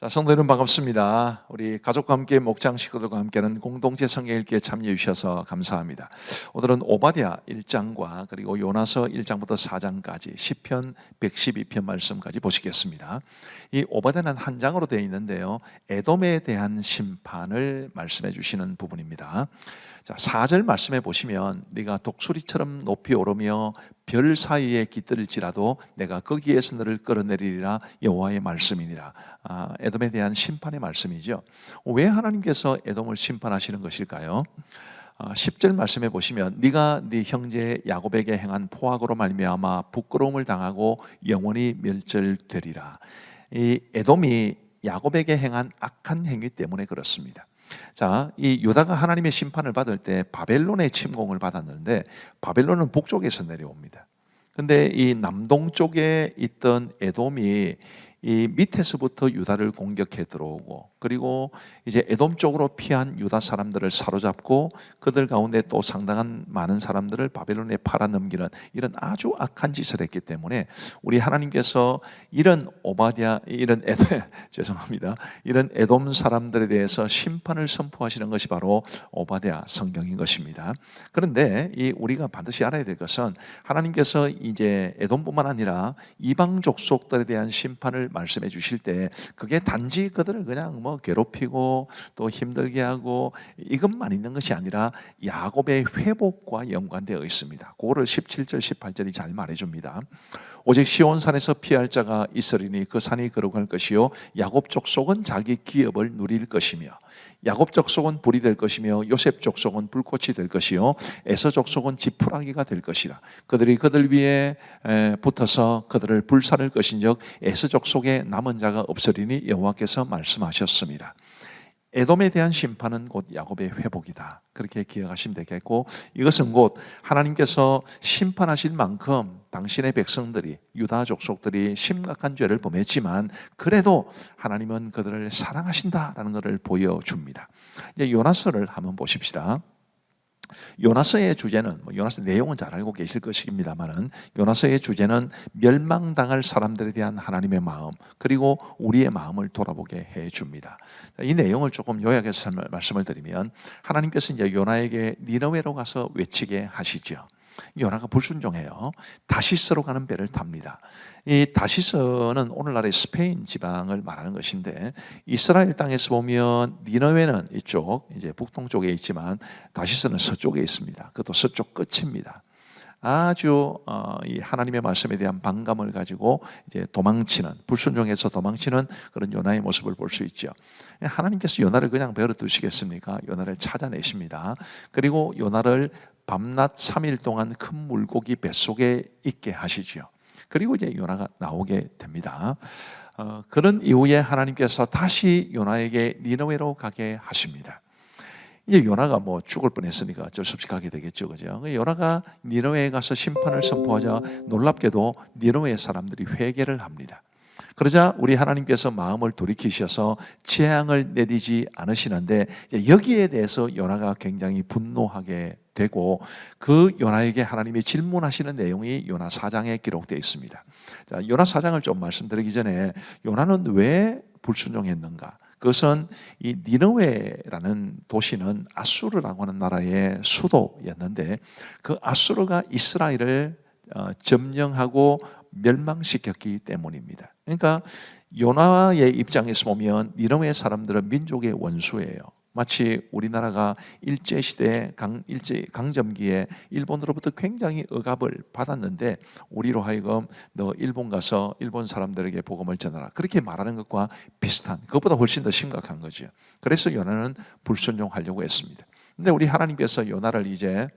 자, 성도 여러분 반갑습니다. 우리 가족과 함께 목장 식구들과 함께하는 공동체 성경 읽기에 참여해 주셔서 감사합니다. 오늘은 오바댜 1장과 그리고 요나서 1장부터 4장까지 시편 112편 말씀까지 보시겠습니다. 이 오바댜는 한 장으로 되어 있는데요, 에돔에 대한 심판을 말씀해 주시는 부분입니다. 자, 4절 말씀해 보시면 네가 독수리처럼 높이 오르며 별 사이에 깃들일지라도 내가 거기에서 너를 끌어내리리라 여호와의 말씀이니라. 에돔에 대한 심판의 말씀이죠. 왜 하나님께서 에돔을 심판하시는 것일까요? 10절 말씀해 보시면 네가 네 형제 야곱에게 행한 포악으로 말미암아 부끄러움을 당하고 영원히 멸절되리라. 이 에돔이 야곱에게 행한 악한 행위 때문에 그렇습니다. 자, 이 유다가 하나님의 심판을 받을 때 바벨론의 침공을 받았는데 바벨론은 북쪽에서 내려옵니다. 근데 이 남동쪽에 있던 에돔이 이 밑에서부터 유다를 공격해 들어오고, 그리고 이제 에돔 쪽으로 피한 유다 사람들을 사로잡고 그들 가운데 또 상당한 많은 사람들을 바벨론에 팔아넘기는 이런 아주 악한 짓을 했기 때문에 우리 하나님께서 이런 이런 죄송합니다. 이런 에돔 사람들에 대해서 심판을 선포하시는 것이 바로 오바댜 성경인 것입니다. 그런데 이 우리가 반드시 알아야 될 것은 하나님께서 이제 에돔뿐만 아니라 이방 족속들에 대한 심판을 말씀해 주실 때 그게 단지 그들을 그냥 괴롭히고 또 힘들게 하고 이것만 있는 것이 아니라 야곱의 회복과 연관되어 있습니다. 그거를 17절 18절이 잘 말해줍니다. 오직 시온산에서 피할 자가 있으리니 그 산이 거룩할 것이요 야곱 족속은 자기 기업을 누릴 것이며, 야곱 족속은 불이 될 것이며 요셉 족속은 불꽃이 될 것이요 에서 족속은 지푸라기가 될 것이라. 그들이 그들 위에 붙어서 그들을 불살을 것인즉 에서 족속에 남은 자가 없으리니 여호와께서 말씀하셨습니다. 에돔에 대한 심판은 곧 야곱의 회복이다, 그렇게 기억하시면 되겠고, 이것은 곧 하나님께서 심판하실 만큼 당신의 백성들이, 유다 족속들이 심각한 죄를 범했지만 그래도 하나님은 그들을 사랑하신다라는 것을 보여줍니다. 이제 요나서를 한번 보십시다. 요나서의 주제는 요나서 내용은 잘 알고 계실 것입니다만은 요나서의 주제는 멸망당할 사람들에 대한 하나님의 마음, 그리고 우리의 마음을 돌아보게 해줍니다. 이 내용을 조금 요약해서 말씀을 드리면, 하나님께서 이제 요나에게 니느웨로 가서 외치게 하시죠. 요나가 불순종해요. 다시스로 가는 배를 탑니다. 이 다시스는 오늘날의 스페인 지방을 말하는 것인데, 이스라엘 땅에서 보면 니느웨는 이쪽 이제 북동쪽에 있지만 다시스는 서쪽에 있습니다. 그것도 서쪽 끝입니다. 아주 이 하나님의 말씀에 대한 반감을 가지고 이제 도망치는, 불순종해서 도망치는 그런 요나의 모습을 볼 수 있죠. 하나님께서 요나를 그냥 베어 두시겠습니까? 요나를 찾아내십니다. 그리고 요나를 밤낮 3일 동안 큰 물고기 뱃속에 있게 하시죠. 그리고 이제 요나가 나오게 됩니다. 그런 이후에 하나님께서 다시 요나에게 니느웨로 가게 하십니다. 이제 요나가 죽을 뻔했으니까 어쩔 수 없이 가게 되겠죠, 그죠? 요나가 니느웨에 가서 심판을 선포하자 놀랍게도 니느웨 사람들이 회개를 합니다. 그러자 우리 하나님께서 마음을 돌이키셔서 재앙을 내리지 않으시는데, 여기에 대해서 요나가 굉장히 분노하게 되고 그 요나에게 하나님이 질문하시는 내용이 요나 4장에 기록되어 있습니다. 자, 요나 4장을 좀 말씀드리기 전에 요나는 왜 불순종했는가? 그것은 이 니느웨라는 도시는 아수르라고 하는 나라의 수도였는데 그 아수르가 이스라엘을 점령하고 멸망시켰기 때문입니다. 그러니까 요나의 입장에서 보면 니느웨 사람들은 민족의 원수예요. 마치 우리나라가 일제시대 강점기에 일본으로부터 굉장히 억압을 받았는데 우리로 하여금 너 일본 가서 일본 사람들에게 복음을 전하라, 그렇게 말하는 것과 비슷한, 그것보다 훨씬 더 심각한 거죠. 그래서 요나는 불순종하려고 했습니다. 근데 우리 하나님께서 요나를 이제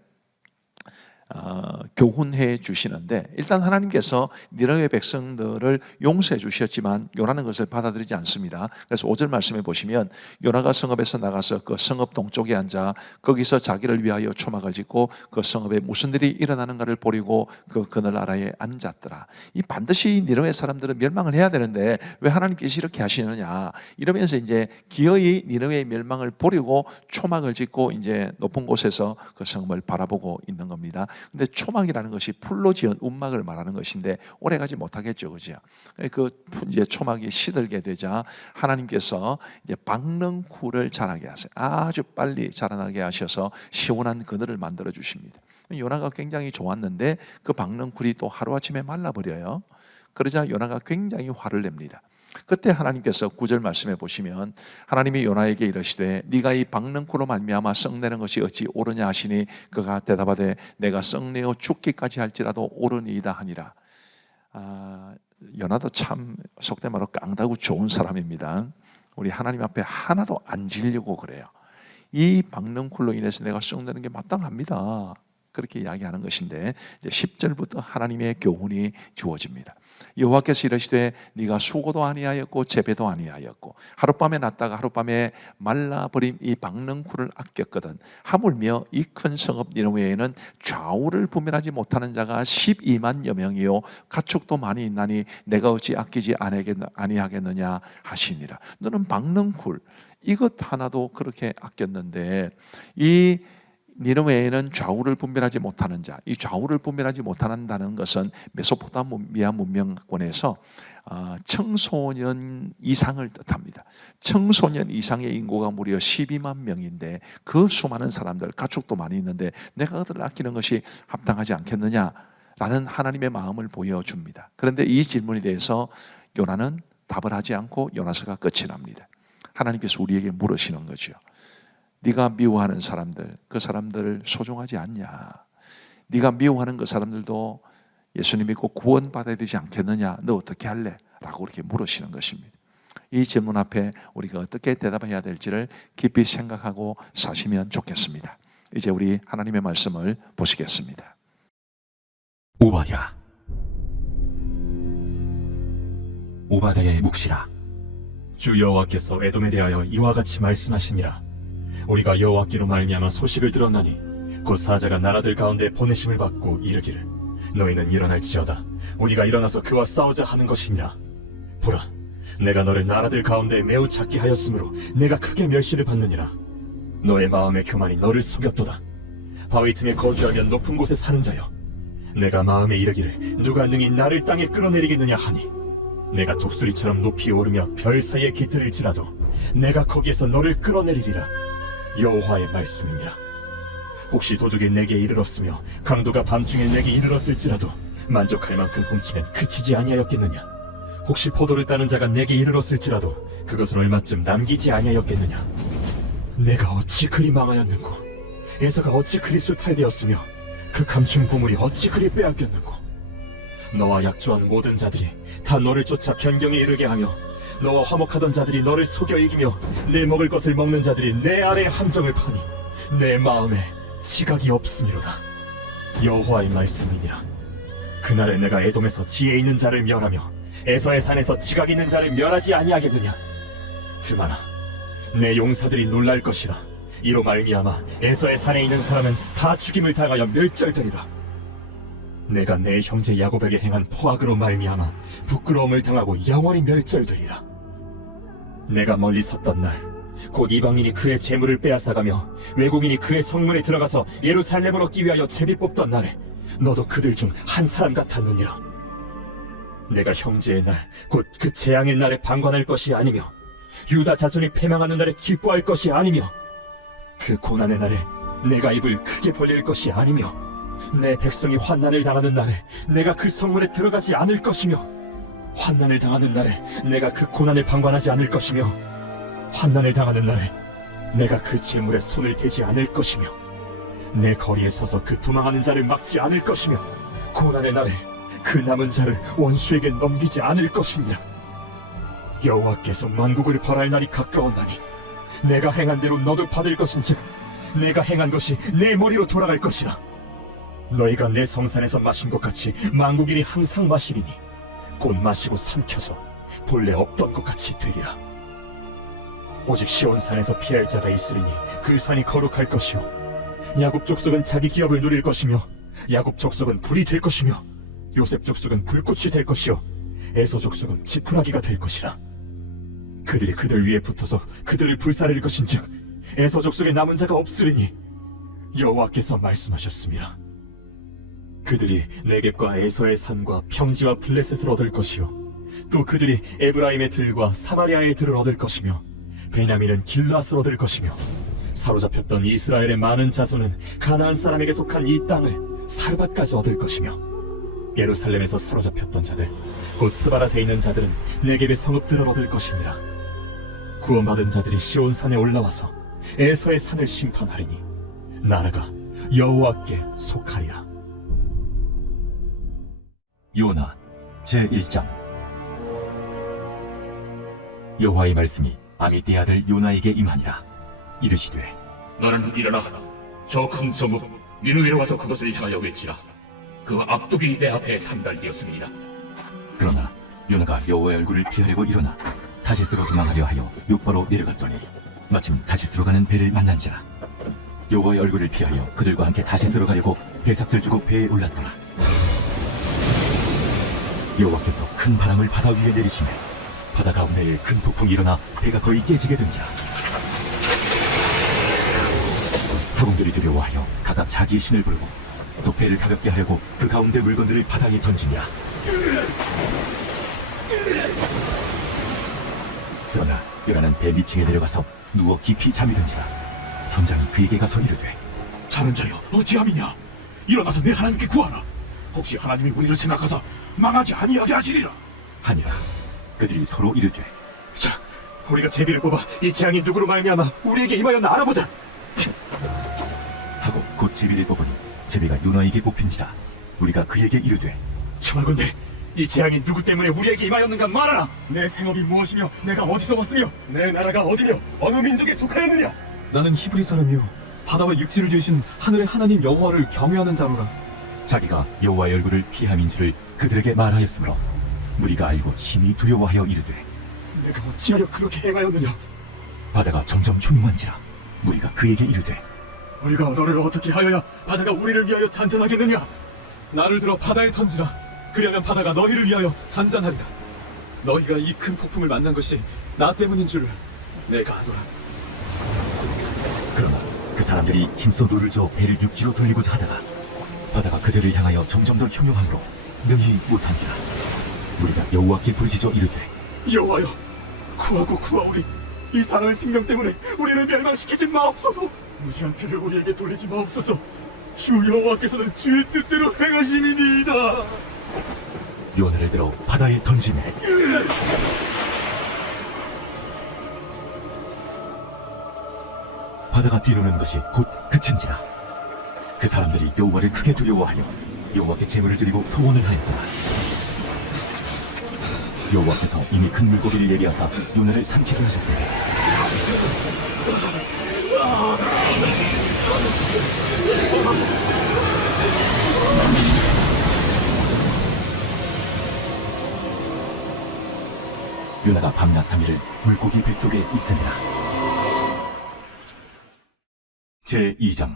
교훈해 주시는데, 일단 하나님께서 니느웨 백성들을 용서해 주셨지만 요나는 그것을 받아들이지 않습니다. 그래서 5절 말씀해 보시면 요나가 성읍에서 나가서 그 성읍 동쪽에 앉아 거기서 자기를 위하여 초막을 짓고 그 성읍에 무슨 일이 일어나는가를 보리고 그 그늘 아래에 앉았더라. 이 반드시 니느웨 사람들은 멸망을 해야 되는데 왜 하나님께서 이렇게 하시느냐, 이러면서 이제 기어이 니느웨의 멸망을 보려고 초막을 짓고 이제 높은 곳에서 그 성읍을 바라보고 있는 겁니다. 근데 초막이라는 것이 풀로 지은 움막을 말하는 것인데 오래가지 못하겠죠, 그죠? 그 이제 초막이 시들게 되자 하나님께서 이제 박능쿨을 자라게 하세요. 아주 빨리 자라나게 하셔서 시원한 그늘을 만들어 주십니다. 요나가 굉장히 좋았는데 그 박능쿨이 또 하루아침에 말라버려요. 그러자 요나가 굉장히 화를 냅니다. 그때 하나님께서 9절 말씀해 보시면 하나님이 요나에게 이르시되 네가 이 박능쿨로 말미암아 썩내는 것이 어찌 옳으냐 하시니 그가 대답하되 내가 썩내어 죽기까지 할지라도 옳으니이다 하니라. 요나도 참 속된 말로 깡다구 좋은 사람입니다. 우리 하나님 앞에 하나도 안 지려고 그래요. 이 박능쿨로 인해서 내가 썩내는 게 마땅합니다. 그렇게 이야기하는 것인데 이제 10절부터 하나님의 교훈이 주어집니다. 여호와께서 이르시되 네가 수고도 아니하였고 재배도 아니하였고 하룻밤에 났다가 하룻밤에 말라버린 이 박능쿨을 아꼈거든. 하물며 이 큰 성읍 니느웨에는 좌우를 분별하지 못하는 자가 12만여 명이요 가축도 많이 있나니 내가 어찌 아끼지 아니하겠느냐 하시니라. 너는 박능쿨 이것 하나도 그렇게 아꼈는데 이 니느웨에는 좌우를 분별하지 못하는 자, 이 좌우를 분별하지 못한다는 것은 메소포타미아 문명권에서 청소년 이상을 뜻합니다. 청소년 이상의 인구가 무려 12만 명인데 그 수많은 사람들, 가축도 많이 있는데 내가 그들을 아끼는 것이 합당하지 않겠느냐라는 하나님의 마음을 보여줍니다. 그런데 이 질문에 대해서 요나는 답을 하지 않고 요나서가 끝이 납니다. 하나님께서 우리에게 물으시는 거죠. 네가 미워하는 사람들, 그 사람들을 소중하지 않냐? 네가 미워하는 그 사람들도 예수님 믿고 구원받아야 되지 않겠느냐? 너 어떻게 할래? 라고 이렇게 물으시는 것입니다. 이 질문 앞에 우리가 어떻게 대답해야 될지를 깊이 생각하고 사시면 좋겠습니다. 이제 우리 하나님의 말씀을 보시겠습니다. 오바댜의 묵시라. 주 여호와께서 에돔에 대하여 이와 같이 말씀하시니라. 우리가 여호와께로 말미암아 소식을 들었나니 곧 사자가 나라들 가운데 보내심을 받고 이르기를 너희는 일어날지어다 우리가 일어나서 그와 싸우자 하는 것이니라. 보라, 내가 너를 나라들 가운데 매우 작게 하였으므로 내가 크게 멸시를 받느니라. 너의 마음의 교만이 너를 속였도다. 바위 틈에 거주하면 높은 곳에 사는 자여, 내가 마음에 이르기를 누가 능히 나를 땅에 끌어내리겠느냐 하니 내가 독수리처럼 높이 오르며 별 사이에 깃들일지라도 내가 거기에서 너를 끌어내리리라. 여호와의 말씀이니라. 혹시 도둑이 내게 이르렀으며 강도가 밤중에 내게 이르렀을지라도 만족할 만큼 훔치면 그치지 아니하였겠느냐? 혹시 포도를 따는 자가 내게 이르렀을지라도 그것은 얼마쯤 남기지 아니하였겠느냐? 내가 어찌 그리 망하였는고, 에서가 어찌 그리 수탈되었으며 그 감춘 보물이 어찌 그리 빼앗겼는고. 너와 약조한 모든 자들이 다 너를 쫓아 변경에 이르게 하며 너와 화목하던 자들이 너를 속여 이기며 내 먹을 것을 먹는 자들이 내 아래 함정을 파니 내 마음에 지각이 없음이로다. 여호와의 말씀이니라. 그날에 내가 에돔에서 지혜 있는 자를 멸하며 에서의 산에서 지각 있는 자를 멸하지 아니하겠느냐. 드마나, 내 용사들이 놀랄 것이라. 이로 말미암아 에서의 산에 있는 사람은 다 죽임을 당하여 멸절되리라. 내가 내 형제 야곱에게 행한 포악으로 말미암아 부끄러움을 당하고 영원히 멸절되리라. 내가 멀리 섰던 날, 곧 이방인이 그의 재물을 빼앗아가며 외국인이 그의 성문에 들어가서 예루살렘을 얻기 위하여 제비 뽑던 날에 너도 그들 중 한 사람 같았느니라. 내가 형제의 날, 곧 그 재앙의 날에 방관할 것이 아니며 유다 자손이 패망하는 날에 기뻐할 것이 아니며 그 고난의 날에 내가 입을 크게 벌릴 것이 아니며 내 백성이 환난을 당하는 날에 내가 그 성문에 들어가지 않을 것이며 환난을 당하는 날에 내가 그 고난을 방관하지 않을 것이며 환난을 당하는 날에 내가 그 재물에 손을 대지 않을 것이며 내 거리에 서서 그 도망하는 자를 막지 않을 것이며 고난의 날에 그 남은 자를 원수에게 넘기지 않을 것이니라. 여호와께서 만국을 벌할 날이 가까웠나니 내가 행한 대로 너도 받을 것인즉 내가 행한 것이 내 머리로 돌아갈 것이라. 너희가 내 성산에서 마신 것 같이 만국인이 항상 마시리니 곧 마시고 삼켜서 본래 없던 것 같이 되리라. 오직 시온산에서 피할 자가 있으리니 그 산이 거룩할 것이요 야곱 족속은 자기 기업을 누릴 것이며 야곱 족속은 불이 될 것이며 요셉 족속은 불꽃이 될 것이요 에서 족속은 지푸라기가 될 것이라. 그들이 그들 위에 붙어서 그들을 불사를 것인즉 에서 족속에 남은 자가 없으리니 여호와께서 말씀하셨습니다. 그들이 네겝과 에서의 산과 평지와 블레셋을 얻을 것이요 또 그들이 에브라임의 들과 사마리아의 들을 얻을 것이며 베냐민은 길앗을 얻을 것이며 사로잡혔던 이스라엘의 많은 자손은 가나안 사람에게 속한 이 땅을 살밭까지 얻을 것이며 예루살렘에서 사로잡혔던 자들 곧 스바랏에 있는 자들은 네겝의 성읍들을 얻을 것입니다. 구원받은 자들이 시온산에 올라와서 에서의 산을 심판하리니 나라가 여호와께 속하리라. 요나 제1장. 여호와의 말씀이 아미떼 아들 요나에게 임하니라. 이르시되 너는 일어나 저 큰 성읍 니느웨로 와서 그것을 향하여 외치라. 그 악독이 내 앞에 상달되었음이니라. 그러나 요나가 여호와의 얼굴을 피하려고 일어나 다시스로 도망하려 하여 요바로 내려갔더니 마침 다시스로 가는 배를 만난지라. 여호와의 얼굴을 피하여 그들과 함께 다시스로 가려고 배삭을 주고 배에 올랐더라. 여호와께서 큰 바람을 바다 위에 내리시매 바다 가운데에 큰 폭풍이 일어나 배가 거의 깨지게 된지라. 사공들이 두려워하여 각각 자기의 신을 부르고 또 배를 가볍게 하려고 그 가운데 물건들을 바다에 던지니라. 그러나 요나는 배 밑층에 내려가서 누워 깊이 잠이 든지라. 선장이 그에게 가서 이르되 자는 자여 어찌함이냐. 일어나서 내 하나님께 구하라. 혹시 하나님이 우리를 생각하사 망하지 아니하게 하시리라. 하니라. 그들이 서로 이르되 자, 우리가 제비를 뽑아 이 재앙이 누구로 말미암아 우리에게 임하였나 알아보자. 하고 곧 제비를 뽑으니 제비가 요나에게 뽑힌지라. 우리가 그에게 이르되 청하건대 이 재앙이 누구 때문에 우리에게 임하였는가 말하라. 내 생업이 무엇이며 내가 어디서 왔으며 내 나라가 어디며 어느 민족에 속하였느냐. 나는 히브리 사람이요 바다와 육지를 지으신 하늘의 하나님 여호와를 경외하는 자로라. 자기가 여호와의 얼굴을 피함인 줄을 그들에게 말하였으므로 무리가 알고 심히 두려워하여 이르되 내가 어찌하여 그렇게 행하였느냐. 바다가 점점 흉흉한지라. 무리가 그에게 이르되 우리가 너를 어떻게 하여야 바다가 우리를 위하여 잔잔하겠느냐. 나를 들어 바다에 던지라. 그리하면 바다가 너희를 위하여 잔잔하리라. 너희가 이 큰 폭풍을 만난 것이 나 때문인 줄 내가 아노라. 그러나 그 사람들이 힘써 노를 저어 배를 육지로 돌리고자 하다가 바다가 그들을 향하여 점점 더 흉흉함으로 능히 못한지라. 우리가 여호와께 부르짖어 이르되 여호와여, 구하고 구하오리. 이 사람의 생명 때문에 우리를 멸망시키지 마옵소서. 무시한 피를 우리에게 돌리지 마옵소서. 주 여호와께서는 주의 뜻대로 행하심이니이다. 요나를 들어 바다에 던지매 바다가 뒤로는 것이 곧 그친지라. 그 사람들이 여호와를 크게 두려워하여 여호와께 제물을 드리고 소원을 하였더라. 여호와께서 이미 큰 물고기를 예비하사 요나를 삼키게 하셨으니 요나가 밤낮 3일을 물고기 뱃속에 있으니라. 제2장.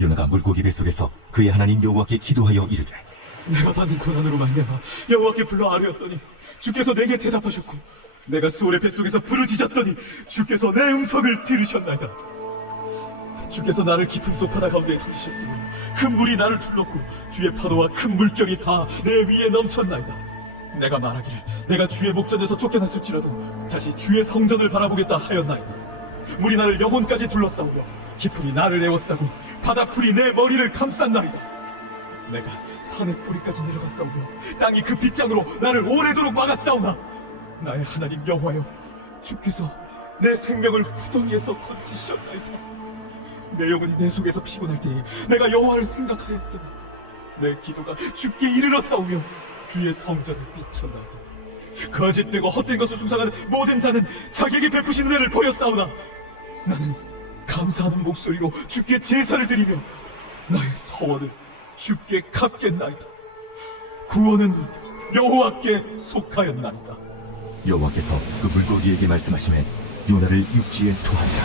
요나가 물고기 뱃속에서 그의 하나님 여호와께 기도하여 이르되 내가 받은 고난으로 말미암아 여호와께 불러 아뢰었더니 주께서 내게 대답하셨고 내가 수월의 뱃속에서 부르짖었더니 주께서 내 음성을 들으셨나이다. 주께서 나를 깊은 속 바다 가운데 던지셨으며 큰 물이 나를 둘렀고 주의 파도와 큰 물결이 다 내 위에 넘쳤나이다. 내가 말하기를 내가 주의 목전에서 쫓겨났을지라도 다시 주의 성전을 바라보겠다 하였나이다. 물이 나를 영혼까지 둘러싸우며 깊은이 나를 에워싸고 바다 풀이 내 머리를 감쌌나이다. 내가 산의 뿌리까지 내려갔사오며 땅이 그 빗장으로 나를 오래도록 막았사오나 나의 하나님 여호와여, 주께서 내 생명을 구덩이에서 건지셨나이다. 내 영혼이 내 속에서 피곤할 때에 내가 여호와를 생각하였더니 내 기도가 주께 이르렀사오며 주의 성전을 비쳤나이다. 거짓되고 헛된 것을 숭상하는 모든 자는 자기에게 베푸시는 은혜를 버렸사오나 나는 감사하는 목소리로 주께 제사를 드리며 나의 서원을 주께 갚겠나이다. 구원은 여호와께 속하였나이다. 여호와께서 그 물고기에게 말씀하시매 요나를 육지에 토하니라.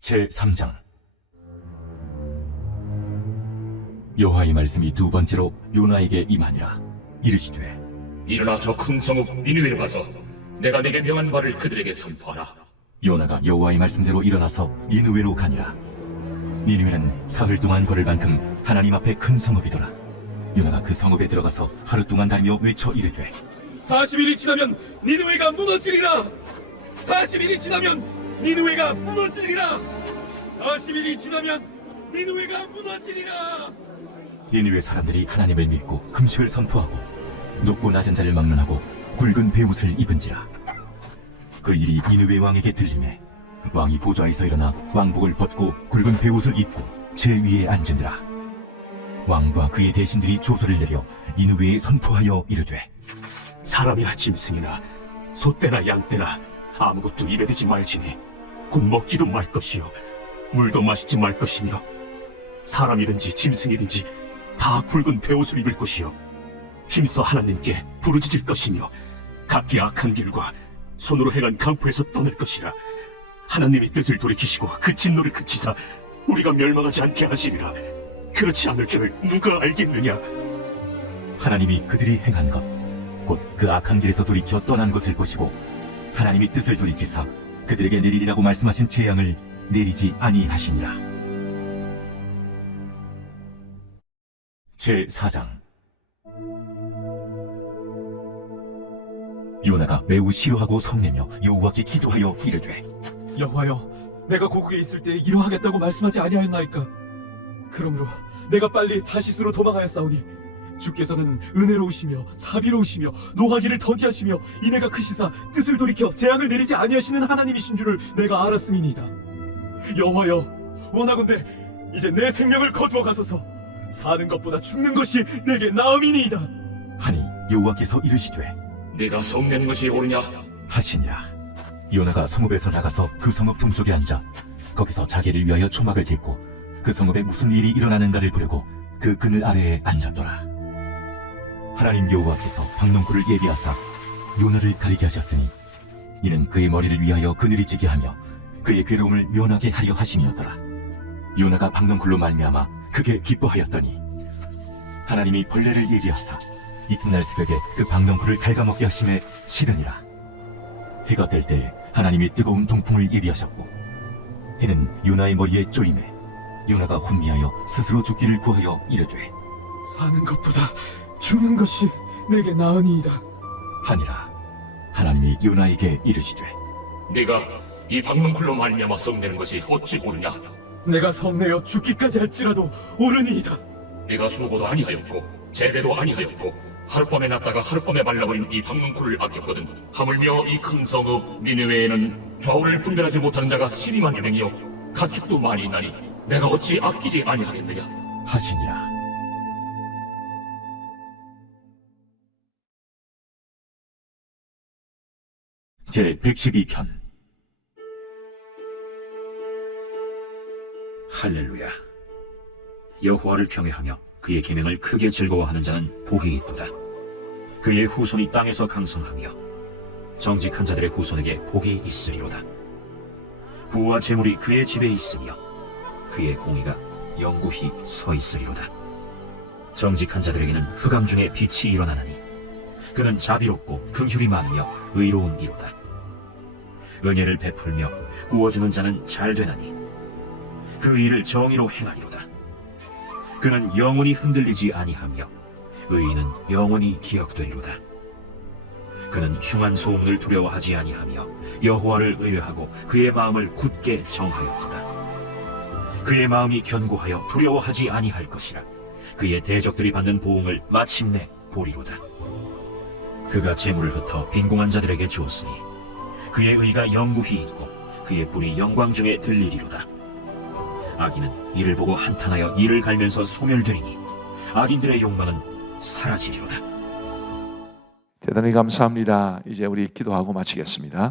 제3장. 여호와의 말씀이 두 번째로 요나에게 임하니라. 이르시되 일어나 저 큰 성읍 니느웨로 가서 내가 내게 명한 말을 그들에게 선포하라. 요나가 여호와의 말씀대로 일어나서 니느웨로 가니라. 니느웨는 사흘 동안 걸을 만큼 하나님 앞에 큰 성읍이더라. 요나가 그 성읍에 들어가서 하루 동안 다니며 외쳐 이르되 40일이 지나면 니느웨가 무너지리라. 40일이 지나면 니느웨가 무너지리라. 40일이 지나면 니느웨가 무너지리라. 니느웨 사람들이 하나님을 믿고 금식을 선포하고 높고 낮은 자를 막론하고 굵은 베옷을 입은지라. 그 일이 니느웨 왕에게 들리매 왕이 보좌에서 일어나 왕복을 벗고 굵은 베옷을 입고 제 위에 앉으니라. 왕과 그의 대신들이 조서를 내려 니느웨에 선포하여 이르되 사람이나 짐승이나 소떼나 양떼나 아무것도 입에 대지 말지니 곧 먹지도 말 것이요 물도 마시지 말 것이며 사람이든지 짐승이든지 다 굵은 베옷을 입을 것이요 힘써 하나님께 부르짖을 것이며 각기 악한 길과 손으로 행한 강포에서 떠날 것이라. 하나님이 뜻을 돌이키시고 그 진노를 그치사 우리가 멸망하지 않게 하시리라. 그렇지 않을 줄을 누가 알겠느냐. 하나님이 그들이 행한 것 곧 그 악한 길에서 돌이켜 떠난 것을 보시고 하나님이 뜻을 돌이키사 그들에게 내리리라고 말씀하신 재앙을 내리지 아니하시니라. 제4장. 요나가 매우 싫어하고 성내며 여호와께 기도하여 이르되 여호와여, 내가 고국에 있을 때 이러하겠다고 말씀하지 아니하였나이까? 그러므로 내가 빨리 다시스로 도망하였사오니 주께서는 은혜로우시며 자비로우시며 노하기를 더디하시며 인애가 크시사 뜻을 돌이켜 재앙을 내리지 아니하시는 하나님이신 줄을 내가 알았음이니이다. 여호와여, 원하건대 이제 내 생명을 거두어 가소서. 사는 것보다 죽는 것이 내게 나음이니이다. 하니 여호와께서 이르시되 내가 성내는 것이 옳으냐? 하시니라. 요나가 성읍에서 나가서 그 성읍 동쪽에 앉아 거기서 자기를 위하여 초막을 짓고 그 성읍에 무슨 일이 일어나는가를 보려고 그 그늘 아래에 앉았더라. 하나님 여호와께서 박농쿨을 예비하사 요나를 가리게 하셨으니 이는 그의 머리를 위하여 그늘이 지게 하며 그의 괴로움을 면하게 하려 하심이었더라. 요나가 박농쿨로 말미암아 크게 기뻐하였더니 하나님이 벌레를 예비하사 이튿날 새벽에 그 박농쿨을 갉아먹게 하심에 싫으니라. 해가 뜰 때 하나님이 뜨거운 동풍을 예비하셨고 해는 요나의 머리에 쪼임에 요나가 혼미하여 스스로 죽기를 구하여 이르되 사는 것보다 죽는 것이 내게 나으니이다. 하니라. 하나님이 요나에게 이르시되 네가 이 박문쿨로 말미암아 성내는 것이 어찌 옳으냐? 내가 성내어 죽기까지 할지라도 옳으니이다. 네가 수고도 아니하였고 재배도 아니하였고 하룻밤에 났다가 하룻밤에 말라버린 이 박문쿨을 아꼈거든. 하물며 이 큰 성읍 니느웨에는 좌우를 분별하지 못하는 자가 12만 명이요 가축도 많이 있나니 내가 어찌 아끼지 아니하겠느냐? 하시니라. 제 112편. 할렐루야. 여호와를 경외하며 그의 계명을 크게 즐거워하는 자는 복이 있도다. 그의 후손이 땅에서 강성하며 정직한 자들의 후손에게 복이 있으리로다. 부와 재물이 그의 집에 있으며 그의 공의가 영구히 서 있으리로다. 정직한 자들에게는 흑암 중에 빛이 일어나나니 그는 자비롭고 긍휼이 많으며 의로운 이로다. 은혜를 베풀며 구워주는 자는 잘 되나니 그 일을 정의로 행하리로다. 그는 영원히 흔들리지 아니하며 의인은 영원히 기억되리로다. 그는 흉한 소문을 두려워하지 아니하며 여호와를 의뢰하고 그의 마음을 굳게 정하였도다. 그의 마음이 견고하여 두려워하지 아니할 것이라. 그의 대적들이 받는 보응을 마침내 보리로다. 그가 재물을 흩어 빈궁한 자들에게 주었으니 그의 의가 영구히 있고 그의 뿔이 영광 중에 들리리로다. 악인은 이를 보고 한탄하여 이를 갈면서 소멸되리니 악인들의 욕망은 사라지리로다. 대단히 감사합니다. 이제 우리 기도하고 마치겠습니다.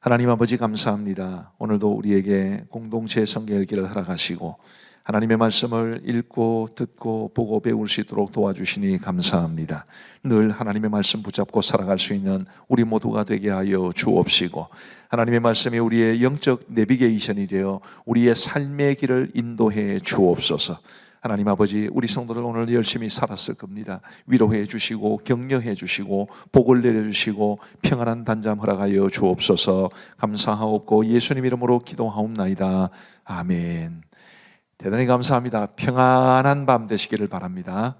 하나님 아버지 감사합니다. 오늘도 우리에게 공동체 성경 읽기를 허락하시고 하나님의 말씀을 읽고 듣고 보고 배울 수 있도록 도와주시니 감사합니다. 늘 하나님의 말씀 붙잡고 살아갈 수 있는 우리 모두가 되게 하여 주옵시고 하나님의 말씀이 우리의 영적 내비게이션이 되어 우리의 삶의 길을 인도해 주옵소서. 하나님 아버지, 우리 성도들 오늘 열심히 살았을 겁니다. 위로해 주시고 격려해 주시고 복을 내려 주시고 평안한 단잠 허락하여 주옵소서. 감사하옵고 예수님 이름으로 기도하옵나이다. 아멘. 대단히 감사합니다. 평안한 밤 되시기를 바랍니다.